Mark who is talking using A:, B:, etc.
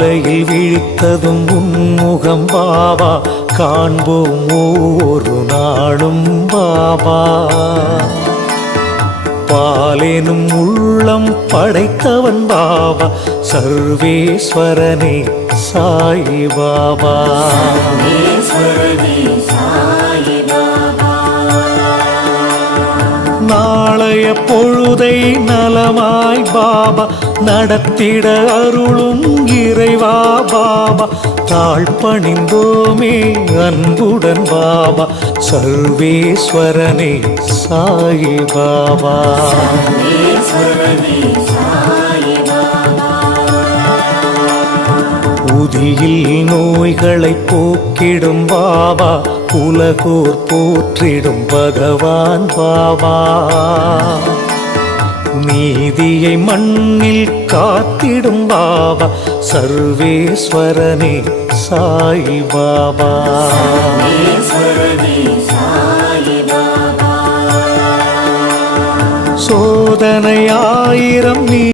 A: உதித்ததும் உன்முகம் பாபா. காண்போம் ஒவ்வொரு நாளும் பாபா. பாலேனும் உள்ளம் படைத்தவன் பாபா. சர்வேஸ்வரனே சாயி பாபா. நாளைய பொழுதை நலமாய் பாபா. நடத்திட அருளும் இறை பாபா. தாழ்பணிந்தோமே அன்புடன் பாபா. சர்வேஸ்வரனே சாயி பாபா. உதியில் நோய்களை போக்கிடும் பாபா. உலகோர் போற்றிடும் பகவான் பாபா. நீதியை மண்ணில் காத்திடும் பாபா. சர்வேஸ்வரனே சாயி பாபா. சோதனை ஆயிரம் நீ